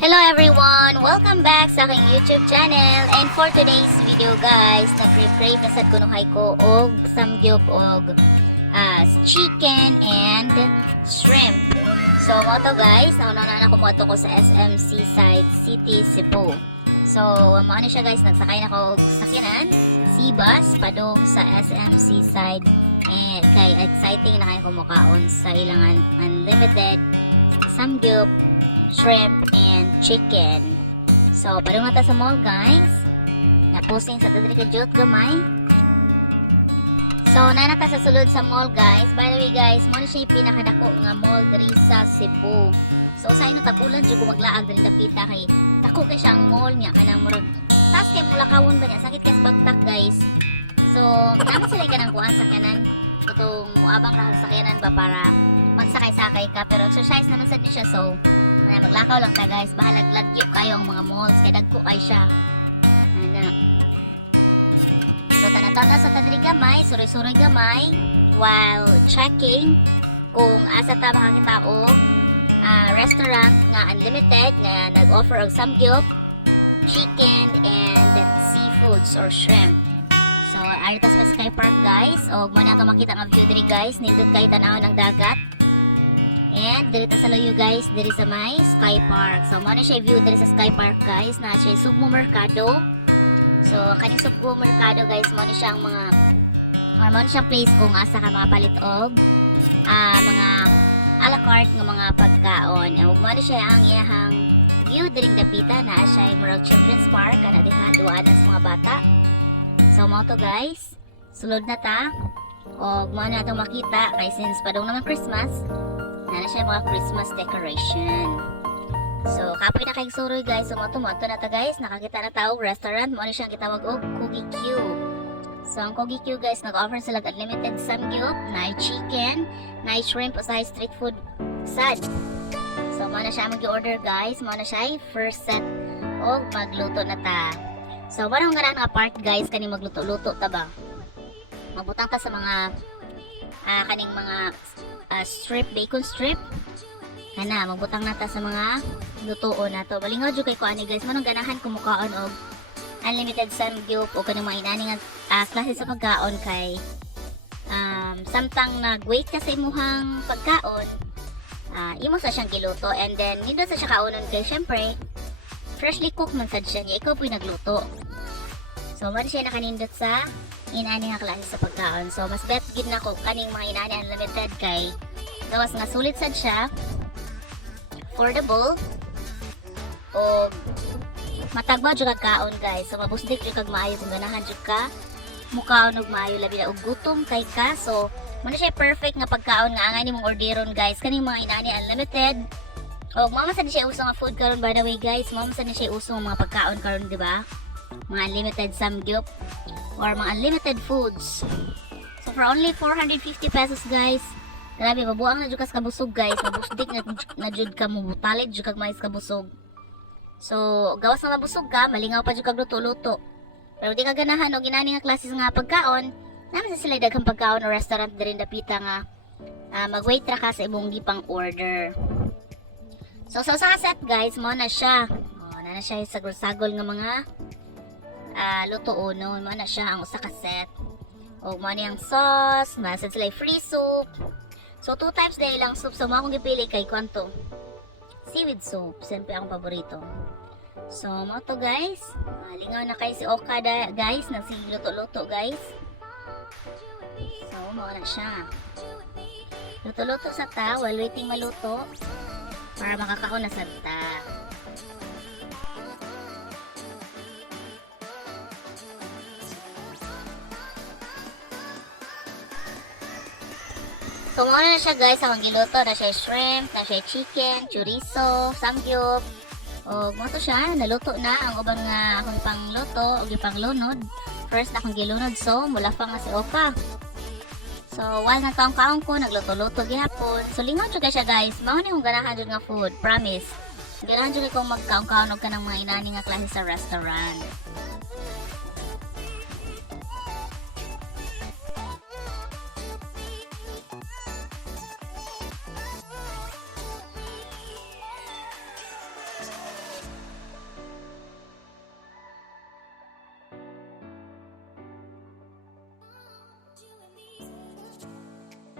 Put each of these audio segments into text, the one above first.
Hello everyone! Welcome back sa aking YouTube channel. And for today's video guys, nag-crave na sad kunuhay ko og samgyup og chicken and shrimp. So mo to guys, nauna na ako mo ko sa SM Seaside City, Cebu. So mo ano siya guys, nagsakay na ako og sakyanan, C-bus padung sa SM Seaside. And kay exciting na kayo kumukaon sa ilang unlimited samgyup, shrimp, and chicken. So, parang mata sa mall guys. Na-posting sa tadri ka jut gamay. So, nanata sa sulod sa mall guys. By the way guys, mo na siya yung pinakadako nga mall diri sa Cebu. So, sa ino tapulan dyan kung maglaag diri dapita kay dako kay siya ang mall niya. Kanang murag tas kay mula kawon ba niya. Sakit kay bagtak guys. So, naman sila ka ng kuhan sa kanan. Itong muabang ra sa kanan ba para magsakay-sakay ka. Pero exercise naman sa siya. So, maglakaw lang ka guys, bahalag lagyo kayo ang mga malls kaya dagko kay siya. Ano. So tanataw na sa tadri gamay, suri-suri gamay while checking kung asa ta makakita og restaurant nga unlimited nga nag-offer og samgyup, chicken and seafoods or shrimp. So arita sa Sky Park guys, og mo na to makita ang view diri guys, nindot kay tan-awon ang dagat. And dito sa layo guys, dito sa may Sky Park. So mo na siya view dito sa Sky Park guys, na siya Sugmo Mercado. So kaning Sugmo Mercado guys, mo na siyang mga mo na siyang place kung asa ka makapalit og mga a la carte nga mga pagkaon. Mo na siya ang iyahang view diring dapita na siya murag children's park kana diha duaan sa mga bata. So mo to guys, sulod na ta. Og mo na to makita kay since padong naman Christmas. Na siya mga Christmas decoration. So, kapoy na kayong suroy guys. So, moto na ta guys. Nakakita na tao restaurant. Mo na siyang kitawag og Kogi-Q. So, ang Kogi-Q guys, nag-offer sila unlimited samgyup, na chicken, na shrimp o sa street food sad. So, mo na siya mag-order guys. Mo na siya first set og magluto na ta. So, parang nga nga part guys, kaning magluto-luto ta ba? Magbutang ta sa mga kaning mga strip, bacon strip. Kana, magbutang nata sa mga lutoon nato. Balingaw jud kay ko ani guys, manong ganahan kumukaon og unlimited samgyup o kanang mga inani nga klase sa pagkaon kay samtang nag-wait ka sa imuhang pagkaon, imo sa siyang giluto and then nindot sa siya kaunon kay syempre freshly cooked man sad siya niya, ikaw po'y nagluto. So, mali siya nakanindot sa inani nga klase sa pagkaon. So, mas bet gid na ko kaning mga inani unlimited kay gawas nga sulit sad siya, affordable, o matagba jud kag kaon guys. So, mabusdik jud kag maayo kung ganahan jud ka mukaon og maayo labi na og gutom kay ka. So, mo na siya perfect nga pagkaon nga angay nimong orderon guys. Kaning mga inani unlimited. O mama sa siya uso nga food karon by the way guys. Mama sa siya uso nga mga pagkaon karon, di ba? Mga unlimited samgyup or mga unlimited foods. So for only 450 pesos guys, grabe, mabuang na jud kas kabusog guys. Mabusdik na jud ka mo butalig jud kag mais kabusog. So gawas na mabusog ka, malingaw pa jud kag luto-luto. Pero di ka ganahan og inani nga klase nga pagkaon, naman sa sila daghang pagkaon o restaurant diri dapita nga mag-wait ra ka sa imong gipang order. So sa set guys, mo na siya. Na siya sagol-sagol nga mga luto mo na siya ang usa ka set. O mo na yung sauce, nasa sila free soup. So 2 times day lang soup. So mo akong gipili kay kwanto seaweed soup, siyempre akong paborito. So mo to guys, lingaw na kay si Okada guys, nagsiluto-luto guys. So mo na siya. Luto-luto sa ta while waiting maluto para makakaon na sa ta. So, muna na siya guys, ang giluto na siya shrimp, na siya chicken, chorizo, samgyup. O, mo to siya, naluto na ang ubang nga akong pangluto o gipanglunod. First na akong gilunod, so mula pa nga si Oka. So, while nagkaong-kaong ko, nagluto-luto gihapon. So, lingaw siya siya guys, mao ni kong ganahan dyan nga food, promise. Ganahan dyan kong magkaong-kaong ka ng mga inani nga klase sa restaurant.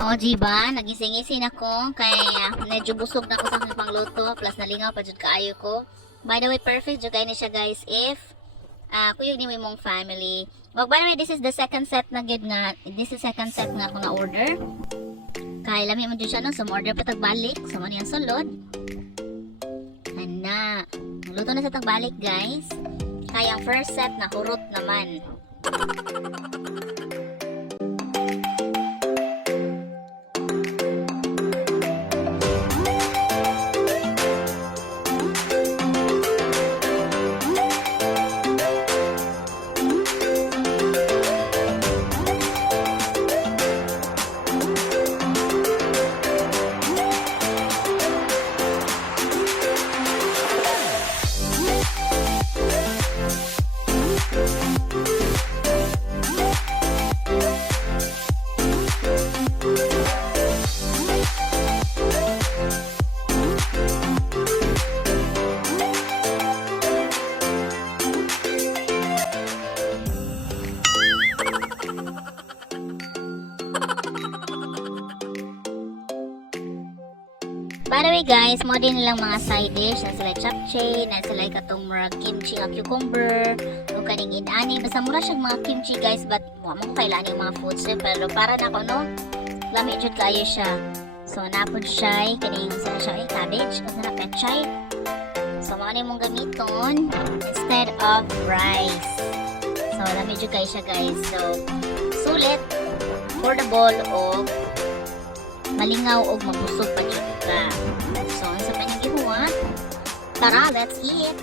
O, diba? Nagising-ising ako. Kaya medyo busog na ako sa aking pangluto. Plus nalingaw pa dyan kaayo ko. By the way, perfect dyan kayo na siya guys. If kuyog ni mo mong family. Well, by the way, this is the second set na good nga. This is second set nga ako na order. Kaya lami mo dyan siya no. Sumorder pa tagbalik. Sumano yung sulod. Na. Luto na sa tagbalik guys. Kaya ang first set na hurot naman. By the way guys, mo din nilang mga side dish na sila japchae, na sila katong murag kimchi nga cucumber, o kaning inani, basta mura siyang mga kimchi guys, but mo kailan yung mga foods pero para na ko no, lami jud kayo siya. So napod siya, kaning sa siya cabbage, o na pechay. So mo ni mong gamiton instead of rice. So lami jud kayo siya guys. So sulit, affordable o malingaw o mabusog pa jud ka. So, sa kanyang gihuwa, tara, let's eat.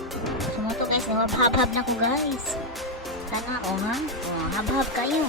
Sumuto guys, hab-hab na ko guys. Sana o ha? O, hab-hab kayo.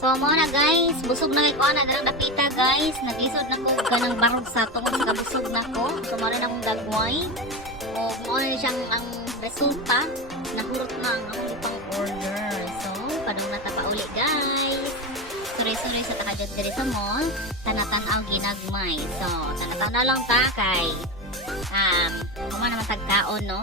So mo na guys, busog na kay ko na darang dapita guys. Naglisod na ko kanang barog sa tungod sa kabusog na ko. So mo na akong dagway. O mo na siyang ang resulta. Nahurot na ang akong pang order. So padung na ta pa uli guys. Sorry sa takadjud diri sa mall. Tanatan-aw ginagmay. So tanatan na lang ta kay kuma naman tagkaon no.